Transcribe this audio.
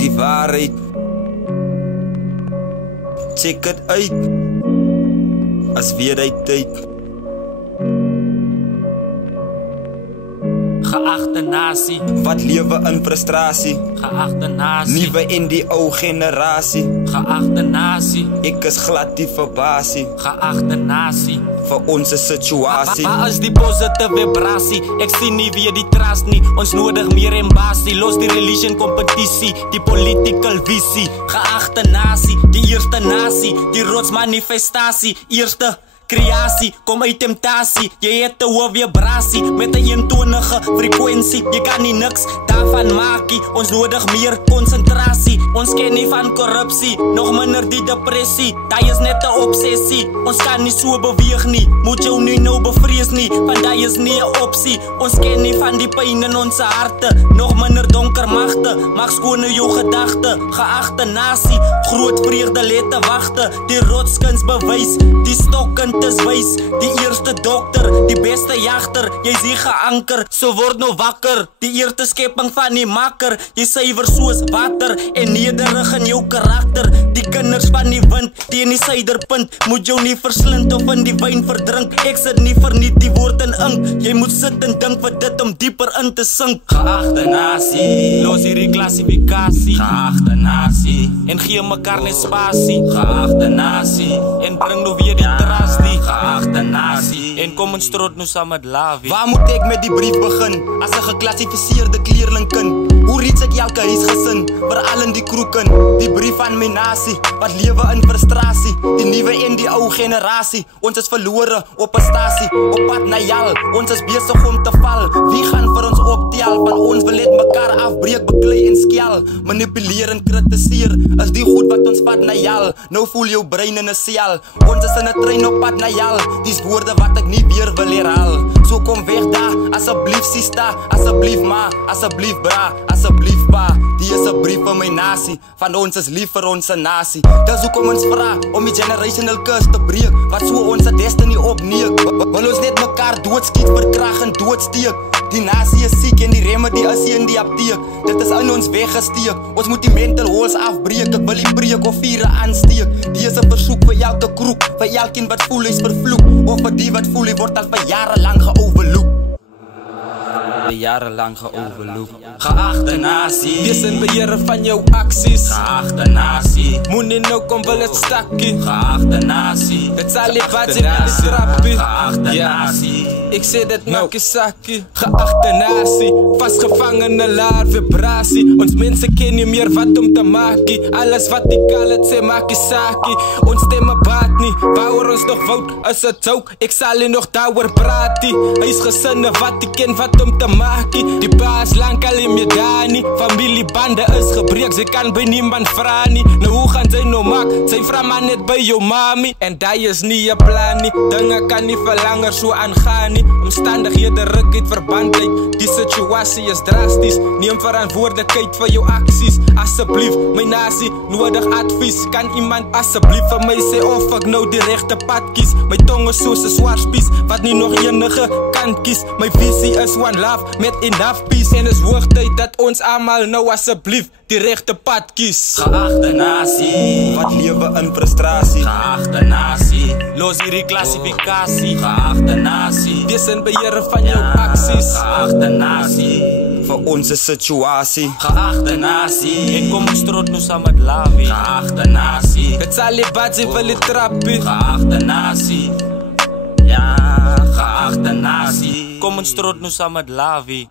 die waarheid. Check het uit, as weer die tyd. Geachte nasie, Wat lewe in frustrasie, geachte nasie, nuwe en die ou generasie. geachte nasie, Ek is glad die verbasie, geachte nasie. vir onze situasie. Waar is die positieve vibrasie? Ek sien nie weer die trust nie. Ons nodig meer embassy. Los die religion competitie, die political visie. Geachte nasie, die eerste nasie, die rots manifestasie, eerste creasie, kom uit temptasie. Jy het 'n hoë vibrasie met 'n eentonige frekwensie. Jy kan nie niks daarvan maak nie. Ons nodig meer konsentrasie. Ons ken nie van korrupsie, nog minder die depressie. Daai is net 'n obsessie. Ons kan nie so beweeg nie. Moet jou nie nou bevrees nie, want daai is nie 'n opsie. Ons ken nie van die pyn in ons harte, nog minder donker magte. Maak skoon jou gedagte. Geachte nasie, groot vreugde let te wagte. Die rotskuns bewys, die stokken is wys, die eerste dokter, die beste jagter. Jy is hier geanker, so word nou wakker. Die eerste skepping van die makker. Jy suiwer soos water en nederig in jou karakter. Die kinders van die wind, teen die suiderpunt. Moet jou nie verslind of in die wyn verdrink. Ek sit nie verniet die woord in ink. Jy moet sit en dink vir dit om dieper in te sink. Geachte nasie, los hierdie klassifikasie. Geachte nasie, en gee mekaar net spasie. Geachte nasie, en bring nou weer die trust. Geachte nasie, en kom ons trots nou saam met Lavi. Waar moet ek met die brief begin, as 'n geklassifiseerde kleerlingkind? Hoe reeds ek elke huisgesin, veral in die kroeken. Die brief van my nasie, wat lewe in frustrasie. Die nuwe en die ou generasie. Ons is verlore op 'n stasie, op pad na jal. Ons is besig om te val. Wie gaan vir ons optel? Van ons wil net mekaar afbreek, beklei en skel. Manipuleer en kritiseer, is die goed wat ons vat na jal. Nou voel jou brein in 'n sel. Ons is in 'n trein op pad na jal. Dis woorde wat ek nie weer wil herhaal. So kom weg daar, asseblief sista, asseblief ma, asseblief bra, asseblief pa. Die is 'n brief vir my nasie, van ons is lief vir ons nasie. Dis hoekom ons vra om die generational curse te breek, wat so ons destiny opneek. Wil ons net mekaar doodskiet vir krag en doodsteek. Die nasie is siek en die remedy is in die apteek. Dit is in ons weggesteek. Ons moet die mental holes afbreek. Ek wil die preek of vure aansteek. Die is 'n versoek vir elke kroeg, vir elkeen wat voel hy's vervloek, of vir die wat voel hy word al vir jare lank geoverlook. Jarenlang geoverloop. Geachte nasie, Wees in beheer van jou aksies. geachte nasie, Moenie nou kom wil het stakkie. geachte nasie, Dit sal die wat in die trappie. geachte Ja. nasie. Ik zeg dat maak sakkie. Geachte nasie, vastgevangene laar vibratie. Ons mensen kennen niet meer wat om te maken. Alles wat ik al het zei maak saki. Ons stemmen baat niet, waar ons nog woont is het ook. Ik zal je nog daarover praten. Huisgezinnen wat ik ken wat om te maken. Die baas lang al in je daar niet. Familiebanden is gebreekt, ze kan bij niemand vragen niet. Nou hoe gaan zij nou maken? Zij vragen maar net bij jou mami. En dat is niet je plan niet. Dingen kan niet verlanger zo aangaan niet. Omstandighede ruk uit verband uit. Die situatie is drastisch. Neem verantwoordelijkheid voor jouw acties. Alsjeblieft, mijn nasie, nodig advies. Kan iemand alsjeblieft van mij zeggen of ik nou die rechte pad kies? Mijn tong is zoals een zwaar spies, wat niet nog enige kan kies. Mijn visie is one love, met enough peace. En het is hoog tijd dat ons allemaal nou alsjeblieft die rechte pad kies. Geachte nasie, wat lewe in frustrasie. Geachte nasie, los hierdie klassifikasie. Geachte nasie, wees in beheer van jou acties. Geachte nasie, vir ons situasie. Geachte nasie, en kom ons trots nou saam met Lavi. Geachte nasie, Het sal die badje wil die trappie. geachte nasie. Ja, geachte nasie. Kom ons trots nou saam met Lavi.